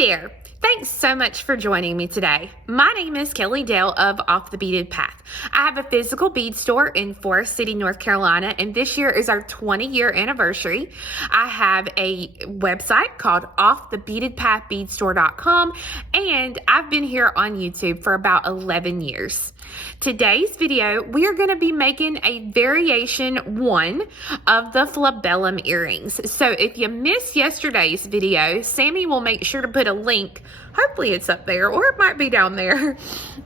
there! Thanks so much for joining me today. My name is Kelly Dale of Off the Beaded Path. I have a physical bead store in Forest City, North Carolina, and this year is our 20-year anniversary. I have a website called offthebeadedpathbeadstore.com, and I've been here on YouTube for about 11 years. Today's video, we are going to be making a variation one of the Flabellum earrings. So if you missed yesterday's video, Sammy will make sure to put a link, hopefully it's up there or it might be down there,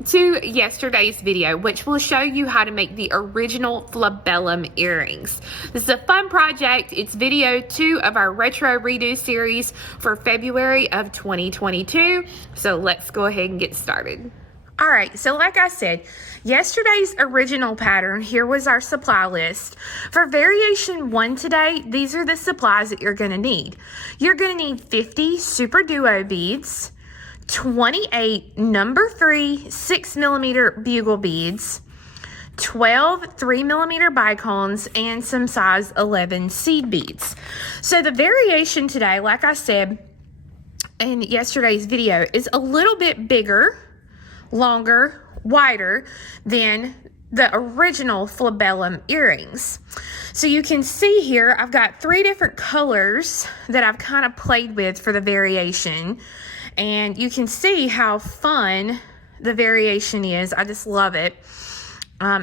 to yesterday's video, which will show you how to make the original Flabellum earrings. This is a fun project. It's video 2 of our retro redo series for February of 2022. So let's go ahead and get started. All right, so like I said, yesterday's original pattern, here was our supply list. For variation 1 today, these are the supplies that you're gonna need. You're gonna need 50 Super Duo beads, 28 number 3 6mm bugle beads, 12 3mm bicones, and some size 11 seed beads. So the variation today, like I said in yesterday's video, is a little bit bigger, longer, wider than the original Flabellum earrings. So you can see here, I've got 3 different colors that I've kind of played with for the variation. And you can see how fun the variation is. I just love it.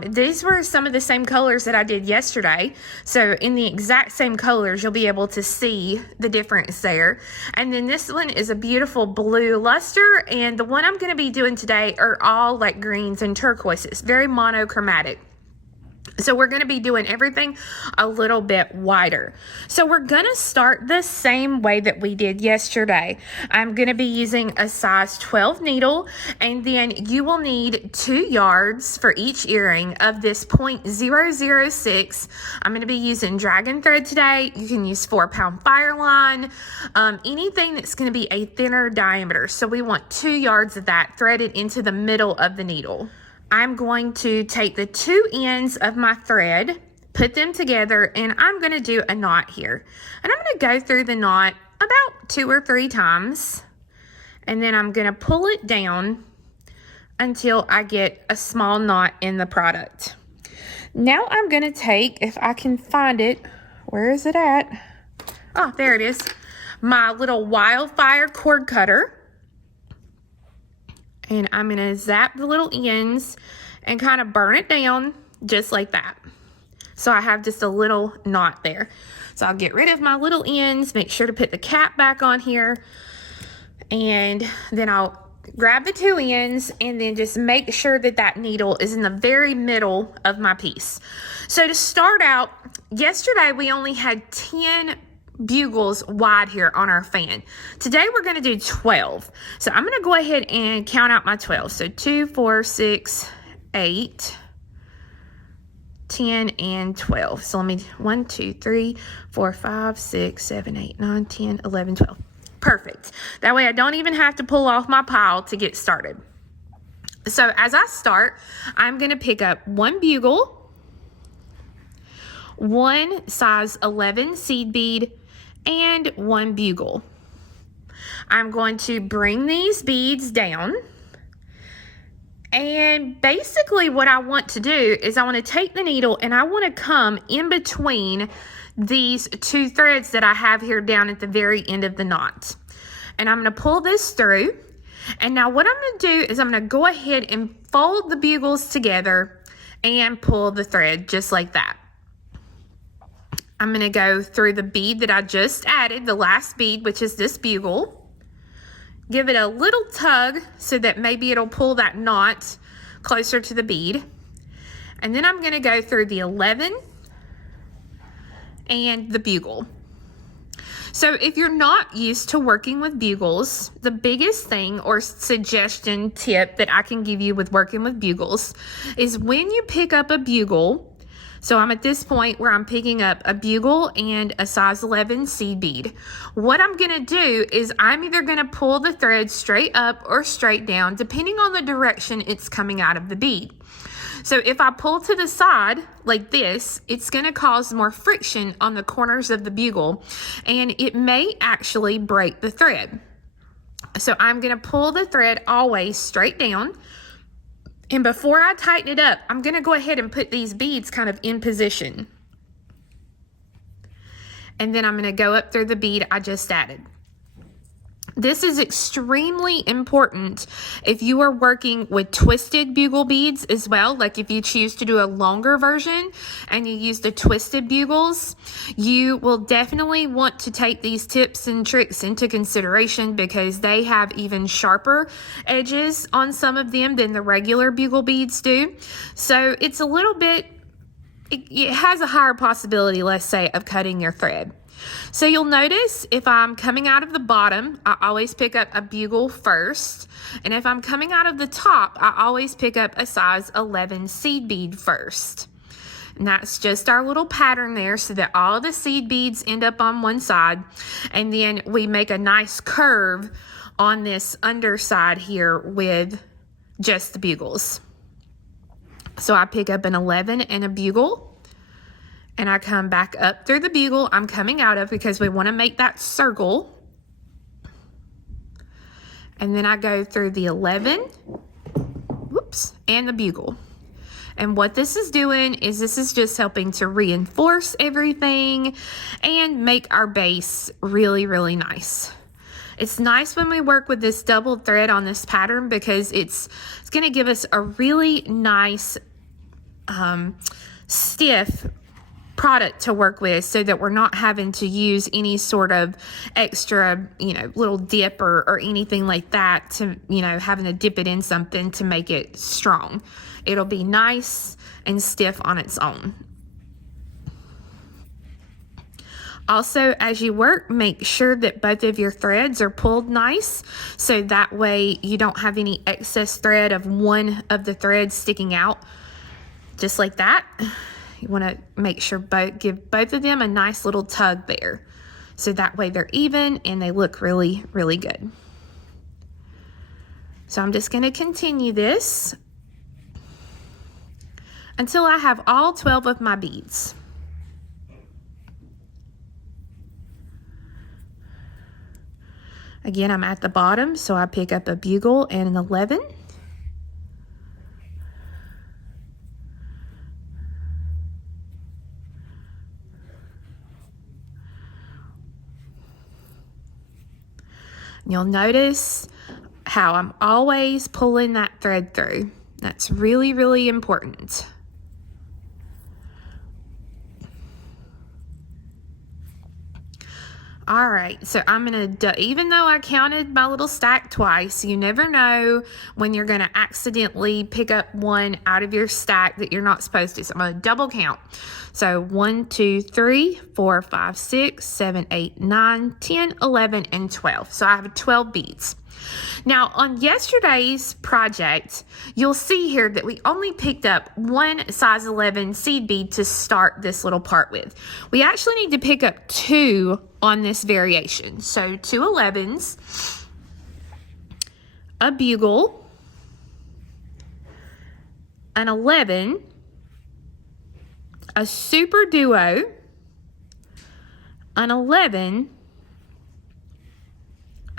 These were some of the same colors that I did yesterday. So in the exact same colors, you'll be able to see the difference there. And then this one is a beautiful blue luster. And the one I'm going to be doing today are all like greens and turquoises, very monochromatic. So we're going to be doing everything a little bit wider. So we're going to start the same way that we did yesterday. I'm going to be using a size 12 needle, and then you will need 2 yards for each earring of this 0.006. I'm going to be using dragon thread today. You can use 4-pound fire line, anything that's going to be a thinner diameter. So we want 2 yards of that threaded into the middle of the needle. I'm going to take the 2 ends of my thread, put them together, and I'm going to do a knot here. And I'm going to go through the knot about 2 or 3 times, and then I'm going to pull it down until I get a small knot in the product. Now I'm going to take, if I can find it, where is it at? Oh, there it is. My little wildfire cord cutter. And I'm going to zap the little ends and kind of burn it down just like that. So I have just a little knot there. So I'll get rid of my little ends, make sure to put the cap back on here. And then I'll grab the 2 ends and then just make sure that that needle is in the very middle of my piece. So to start out, yesterday we only had 10 bugles wide here on our fan. Today we're going to do 12. So I'm going to go ahead and count out my 12. So 2, 4, 6, 8, 10, and 12. So let me 1, 2, 3, 4, 5, 6, 7, 8, 9, 10, 11, 12. Perfect. That way I don't even have to pull off my pile to get started. So as I start, I'm going to pick up 1 bugle, 1 size 11 seed bead, and 1 bugle. I'm going to bring these beads down, and basically what I want to do is I want to take the needle and I want to come in between these 2 threads that I have here down at the very end of the knot. And I'm going to pull this through, and now what I'm going to do is I'm going to go ahead and fold the bugles together and pull the thread just like that. I'm going to go through the bead that I just added, the last bead, which is this bugle. Give it a little tug so that maybe it'll pull that knot closer to the bead. And then I'm going to go through the 11 and the bugle. So if you're not used to working with bugles, the biggest thing or suggestion tip that I can give you with working with bugles is when you pick up a bugle. So I'm at this point where I'm picking up a bugle and a size 11 seed bead. What I'm going to do is I'm either going to pull the thread straight up or straight down, depending on the direction it's coming out of the bead. So if I pull to the side like this, it's going to cause more friction on the corners of the bugle, and it may actually break the thread. So I'm going to pull the thread always straight down. And before I tighten it up, I'm going to go ahead and put these beads kind of in position. And then I'm going to go up through the bead I just added. This is extremely important if you are working with twisted bugle beads as well. Like if you choose to do a longer version and you use the twisted bugles, you will definitely want to take these tips and tricks into consideration because they have even sharper edges on some of them than the regular bugle beads do. So it's a little bit, it has a higher possibility, let's say, of cutting your thread. So you'll notice if I'm coming out of the bottom, I always pick up a bugle first. And if I'm coming out of the top, I always pick up a size 11 seed bead first. And that's just our little pattern there so that all the seed beads end up on one side. And then we make a nice curve on this underside here with just the bugles. So I pick up an 11 and a bugle. And I come back up through the bugle I'm coming out of because we want to make that circle. And then I go through the 11, whoops, and the bugle. And what this is doing is this is just helping to reinforce everything and make our base really, really nice. It's nice when we work with this double thread on this pattern because it's going to give us a really nice stiff product to work with so that we're not having to use any sort of extra, little dip or anything like that to, having to dip it in something to make it strong. It'll be nice and stiff on its own. Also, as you work, make sure that both of your threads are pulled nice so that way you don't have any excess thread of one of the threads sticking out just like that. You want to make sure give both of them a nice little tug there. So that way they're even and they look really, really good. So I'm just going to continue this until I have all 12 of my beads. Again, I'm at the bottom, so I pick up a bugle and an 11. You'll notice how I'm always pulling that thread through. That's really, really important. All right, so I'm going to, even though I counted my little stack twice, you never know when you're going to accidentally pick up one out of your stack that you're not supposed to. So I'm going to double count. So 1, 2, 3, 4, 5, 6, 7, 8, 9, 10, 11, and 12. So I have 12 beads. Now on yesterday's project, you'll see here that we only picked up one size 11 seed bead to start this little part with. We actually need to pick up 2 on this variation. So 2 11s, a bugle, an 11, a super duo, an 11,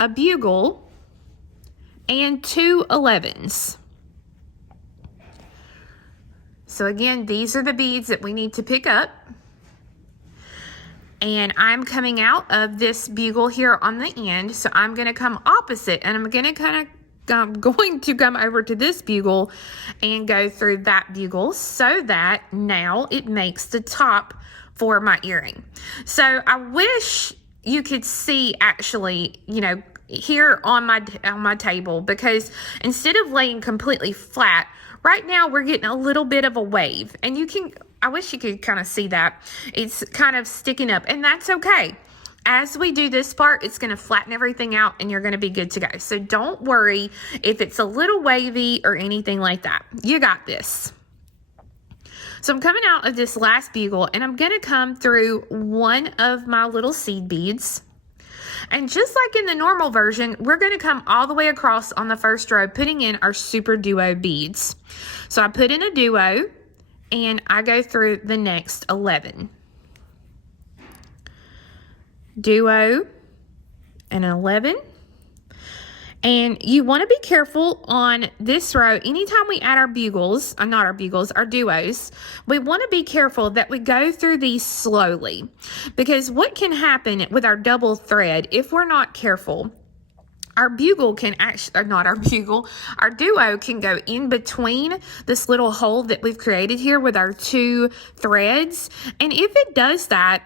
a bugle, and 2 11s. So again, these are the beads that we need to pick up. And I'm coming out of this bugle here on the end, so I'm going to come opposite, and I'm going to come over to this bugle and go through that bugle so that now it makes the top for my earring. So I wish you could see actually, here on my table, because instead of laying completely flat, right now we're getting a little bit of a wave, and I wish you could kind of see that. It's kind of sticking up, and that's okay. As we do this part, it's going to flatten everything out and you're going to be good to go. So don't worry if it's a little wavy or anything like that. You got this. So I'm coming out of this last bugle and I'm going to come through one of my little seed beads. And just like in the normal version, we're going to come all the way across on the first row, putting in our super duo beads. So I put in a duo and I go through the next 11. Duo and an 11. And you want to be careful on this row. Anytime we add our bugles, not our bugles, our duos, we want to be careful that we go through these slowly. Because what can happen with our double thread, if we're not careful, our bugle can actually, or not our bugle, our duo can go in between this little hole that we've created here with our two threads. And if it does that,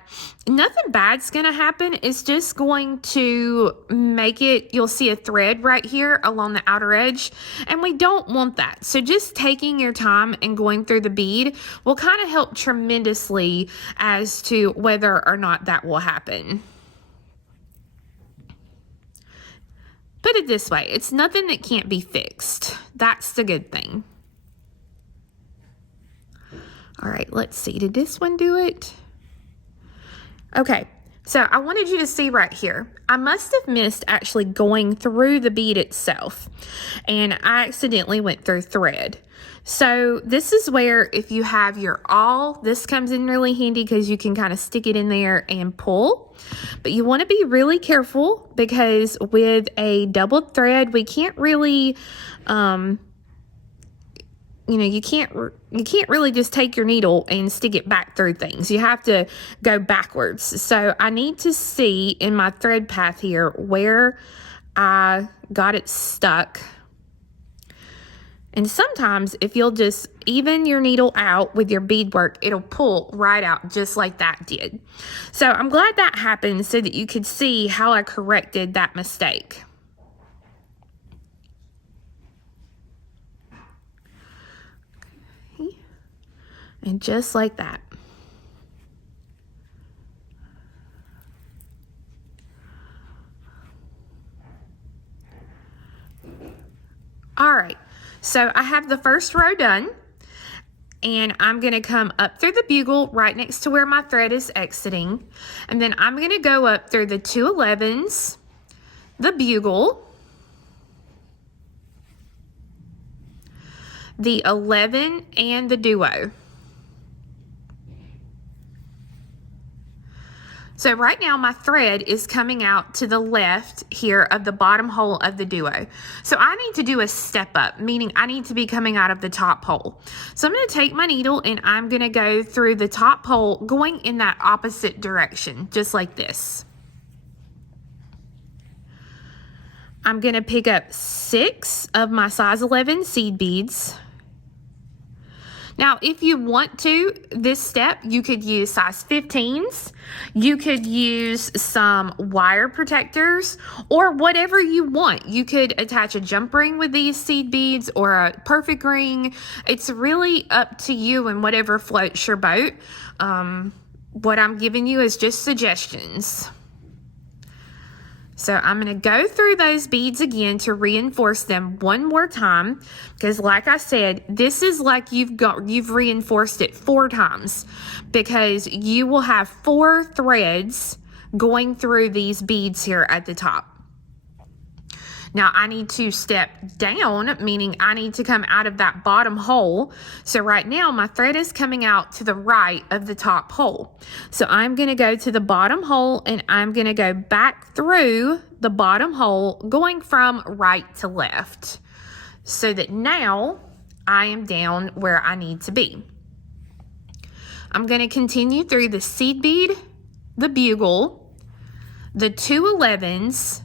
nothing bad's going to happen. It's just going to make it, you'll see a thread right here along the outer edge, and we don't want that. So just taking your time and going through the bead will kind of help tremendously as to whether or not that will happen. Put it this way, it's nothing that can't be fixed. That's the good thing. All right, let's see. Did this one do it? Okay, so I wanted you to see right here. I must have missed actually going through the bead itself, and I accidentally went through thread. So this is where if you have your awl, this comes in really handy because you can kind of stick it in there and pull. But you want to be really careful because with a double thread, we can't really, you can't really just take your needle and stick it back through things. You have to go backwards. So I need to see in my thread path here where I got it stuck. And sometimes if you'll just even your needle out with your beadwork, it'll pull right out just like that did. So I'm glad that happened so that you could see how I corrected that mistake. Okay. And just like that. All right. So I have the first row done, and I'm going to come up through the bugle right next to where my thread is exiting, and then I'm going to go up through the 2 11s, the bugle, the 11, and the duo. So right now my thread is coming out to the left here of the bottom hole of the duo. So I need to do a step up, meaning I need to be coming out of the top hole. So I'm going to take my needle and I'm going to go through the top hole going in that opposite direction, just like this. I'm going to pick up 6 of my size 11 seed beads. Now, if you want to, this step, you could use size 15s, you could use some wire protectors, or whatever you want. You could attach a jump ring with these seed beads or a perfect ring. It's really up to you and whatever floats your boat. What I'm giving you is just suggestions. So I'm going to go through those beads again to reinforce them one more time, because like I said, this is like you've reinforced it 4 times, because you will have 4 threads going through these beads here at the top. Now I need to step down, meaning I need to come out of that bottom hole. So right now my thread is coming out to the right of the top hole. So I'm going to go to the bottom hole and I'm going to go back through the bottom hole, going from right to left, so that now I am down where I need to be. I'm going to continue through the seed bead, the bugle, the 2 11s,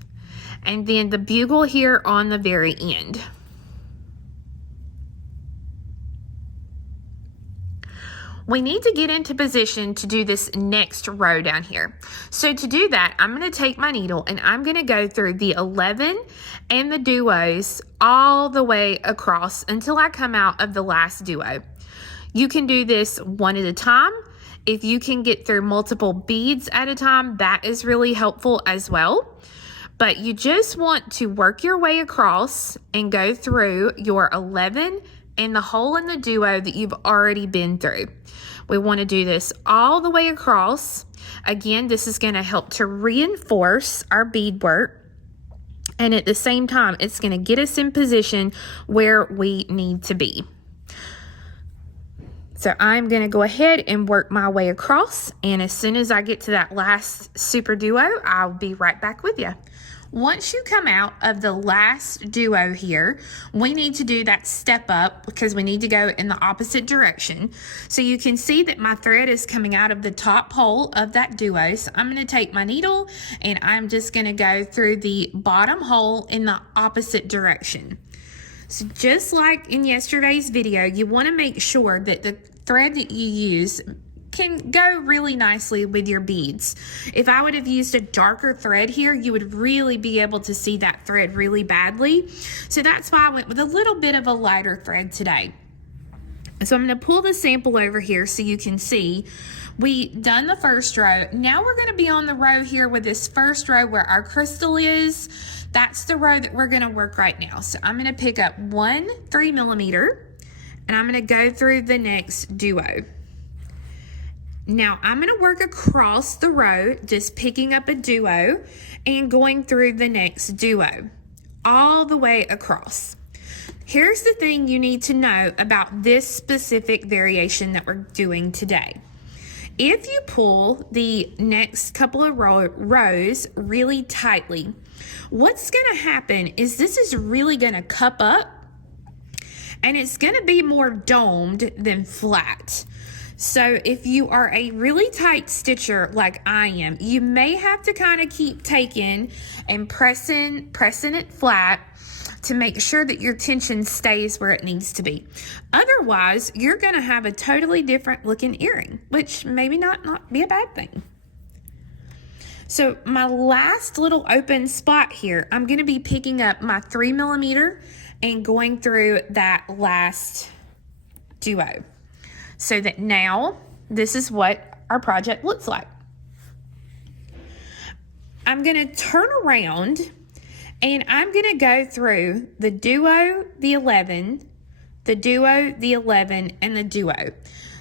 and then the bugle here on the very end. We need to get into position to do this next row down here. So to do that, I'm going to take my needle and I'm going to go through the 11 and the duos all the way across until I come out of the last duo. You can do this one at a time. If you can get through multiple beads at a time, that is really helpful as well. But you just want to work your way across and go through your 11 and the hole in the duo that you've already been through. We want to do this all the way across. Again, this is going to help to reinforce our beadwork. And at the same time, it's going to get us in position where we need to be. So I'm going to go ahead and work my way across. And as soon as I get to that last super duo, I'll be right back with you. Once you come out of the last duo here, we need to do that step up because we need to go in the opposite direction. So you can see that my thread is coming out of the top hole of that duo. So I'm going to take my needle and I'm just going to go through the bottom hole in the opposite direction. So just like in yesterday's video, you want to make sure that the thread that you use can go really nicely with your beads. If I would have used a darker thread here, you would really be able to see that thread really badly. So that's why I went with a little bit of a lighter thread today. So I'm going to pull the sample over here so you can see we done the first row. Now we're going to be on the row here with this first row where our crystal is. That's the row that we're going to work right now. So I'm going to pick up one 3mm and I'm going to go through the next duo. Now I'm going to work across the row, just picking up a duo and going through the next duo all the way across. Here's the thing you need to know about this specific variation that we're doing today. If you pull the next couple of rows really tightly, what's going to happen is this is really going to cup up and it's going to be more domed than flat. So if you are a really tight stitcher like I am, you may have to kind of keep taking and pressing it flat to make sure that your tension stays where it needs to be. Otherwise, you're going to have a totally different looking earring, which maybe not be a bad thing. So my last little open spot here, I'm going to be picking up my 3mm and going through that last duo. So that now this is what our project looks like. I'm going to turn around and I'm going to go through the duo, the 11, the duo, the 11, and the duo.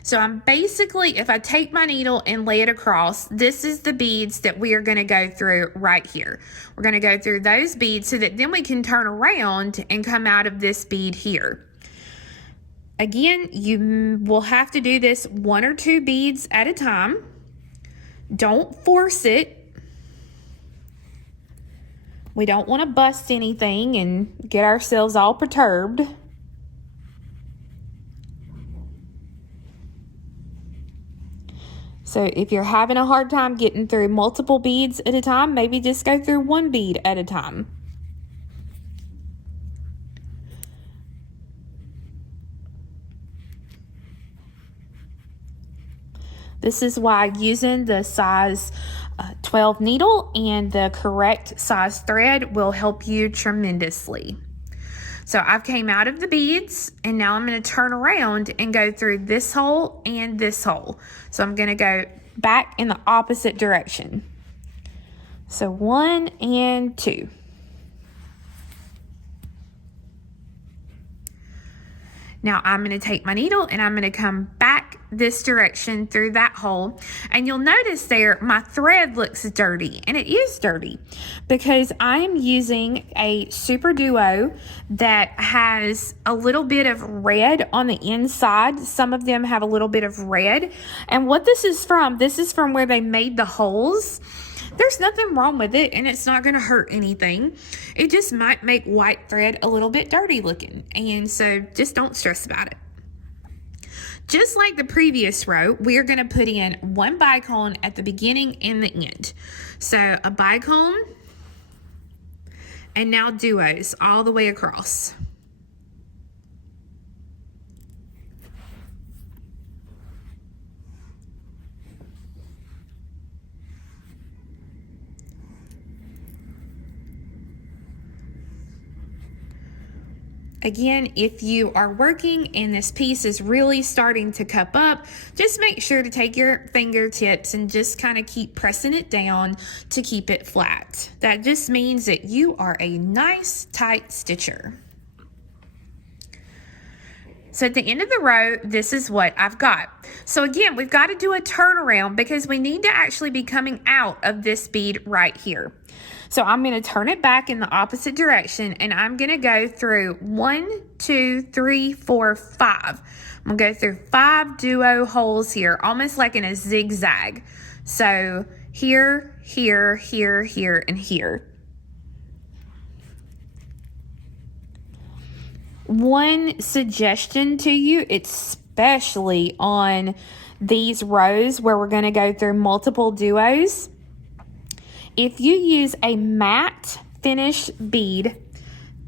So I'm basically, if I take my needle and lay it across, this is the beads that we are going to go through right here. We're going to go through those beads so that then we can turn around and come out of this bead here. Again, you will have to do this 1 or 2 beads at a time. Don't force it. We don't want to bust anything and get ourselves all perturbed. So if you're having a hard time getting through multiple beads at a time, maybe just go through 1 bead at a time. This is why using the size 12 needle and the correct size thread will help you tremendously. So I've came out of the beads and now I'm going to turn around and go through this hole and this hole. So I'm going to go back in the opposite direction. So 1 and 2. Now I'm going to take my needle and I'm going to come back this direction through that hole. And you'll notice there my thread looks dirty, and it is dirty because I am using a super duo that has a little bit of red on the inside. Some of them have a little bit of red. And what this is from where they made the holes. There's nothing wrong with it, and it's not going to hurt anything. It just might make white thread a little bit dirty looking, and so just don't stress about it. Just like the previous row, we're going to put in 1 bicone at the beginning and the end. So a bicone, and now duos all the way across. Again, if you are working and this piece is really starting to cup up, just make sure to take your fingertips and just kind of keep pressing it down to keep it flat. That just means that you are a nice tight stitcher. So at the end of the row, this is what I've got. So again, we've got to do a turnaround because we need to actually be coming out of this bead right here. So I'm going to turn it back in the opposite direction, and I'm going to go through 1, 2, 3, 4, 5. I'm going to go through 5 duo holes here, almost like in a zigzag. So here, here, here, here, and here. one suggestion to you, especially on these rows where we're going to go through multiple duos. If you use a matte finish bead,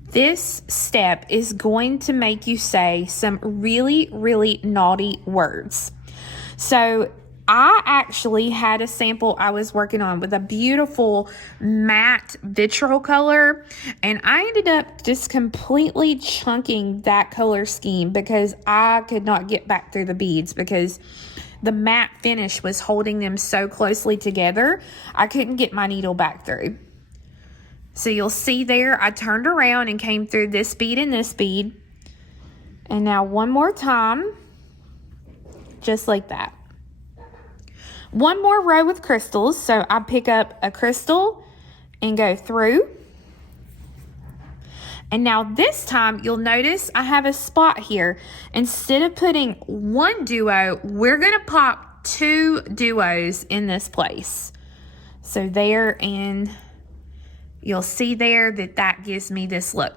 this step is going to make you say some really, really naughty words. So I actually had a sample I was working on with a beautiful matte vitriol color, and I ended up just completely chunking that color scheme because I could not get back through the beads because the matte finish was holding them so closely together. I couldn't get my needle back through. So you'll see there, I turned around and came through this bead and this bead. And now one more time, just like that. One more row with crystals. So I pick up a crystal and go through. And now this time, you'll notice I have a spot here. Instead of putting one duo, we're going to pop 2 duos in this place. So there, and you'll see there that that gives me this look.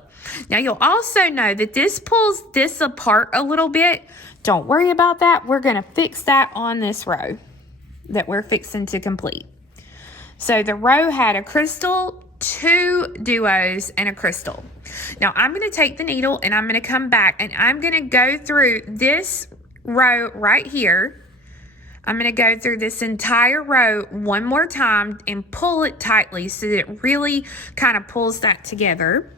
Now you'll also know that this pulls this apart a little bit. Don't worry about that. We're going to fix that on this row that we're fixing to complete. So the row had a crystal, 2 duos, and a crystal. Now I'm going to take the needle and I'm going to come back and I'm going to go through this row right here. I'm going to go through this entire row one more time and pull it tightly so that it really kind of pulls that together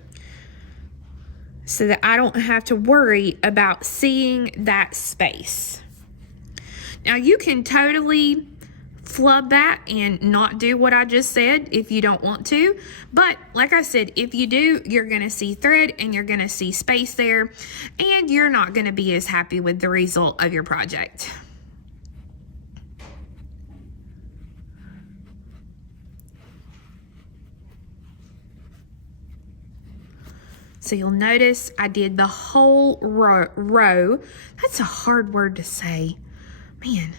so that I don't have to worry about seeing that space. Now you can totally flub that and not do what I just said if you don't want to, but like I said, if you do, you're going to see thread and you're going to see space there, and you're not going to be as happy with the result of your project. So you'll notice I did the whole row. That's a hard word to say. Man,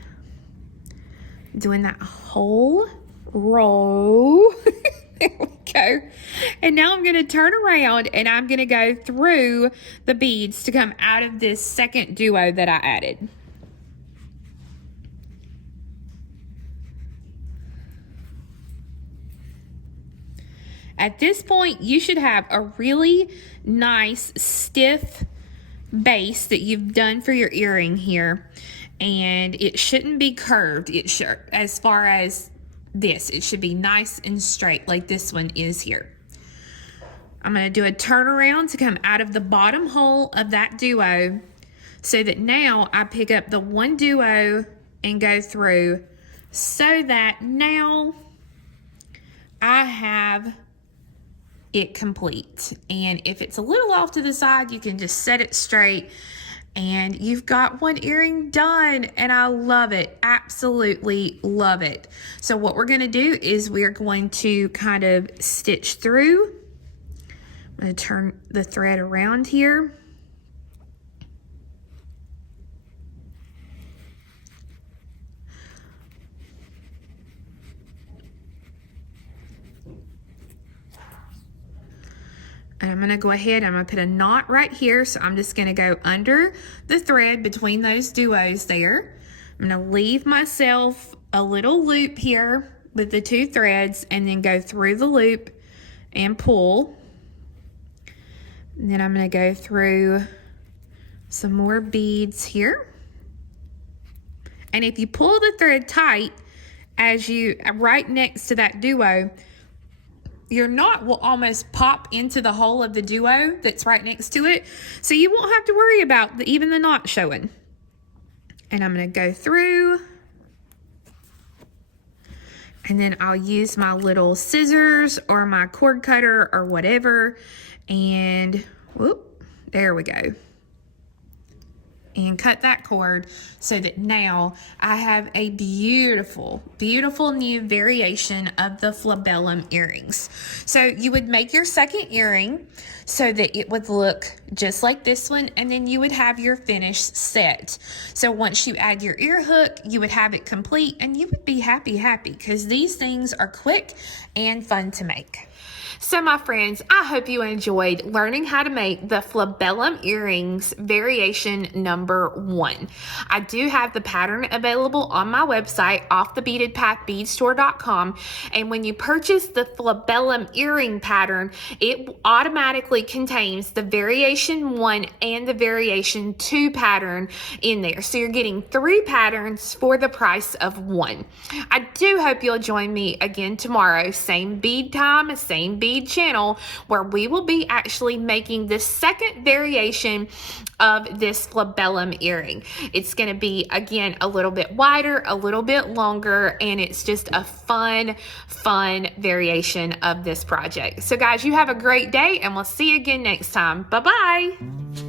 doing that whole row. There we go. And now I'm going to turn around and I'm going to go through the beads to come out of this second duo that I added. At this point, you should have a really nice stiff base that you've done for your earring here. And it shouldn't be curved. It should, as far as this, it should be nice and straight like this one is here. I'm going to do a turnaround to come out of the bottom hole of that duo so that now I pick up the one duo and go through so that now I have it complete. And if it's a little off to the side, you can just set it straight and you've got one earring done, and I love it. Absolutely love it. So what we're going to do is we're going to kind of stitch through. I'm going to turn the thread around here. And I'm going to go ahead, I'm going to put a knot right here. So I'm just going to go under the thread between those duos there. I'm going to leave myself a little loop here with the 2 threads and then go through the loop and pull. And then I'm going to go through some more beads here. And if you pull the thread tight, as you, right next to that duo, your knot will almost pop into the hole of the duo that's right next to it. So you won't have to worry about even the knot showing. And I'm going to go through. And then I'll use my little scissors or my cord cutter or whatever. And whoop, there we go. And cut that cord so that now I have a beautiful, beautiful new variation of the Flabellum earrings. So you would make your second earring so that it would look just like this one, and then you would have your finished set. So once you add your ear hook, you would have it complete and you would be happy because these things are quick and fun to make. So my friends, I hope you enjoyed learning how to make the Flabellum earrings variation number 1. I do have the pattern available on my website, offthebeadedpathbeadstore.com, and when you purchase the Flabellum earring pattern, it automatically contains the variation 1 and the variation 2 pattern in there. So you're getting 3 patterns for the price of 1. I do hope you'll join me again tomorrow, same bead time, same bead channel, where we will be actually making the second variation of this Flabellum earring. It's going to be, again, a little bit wider, a little bit longer, and it's just a fun variation of this project. So guys, you have a great day, and we'll see you again next time. Bye-bye.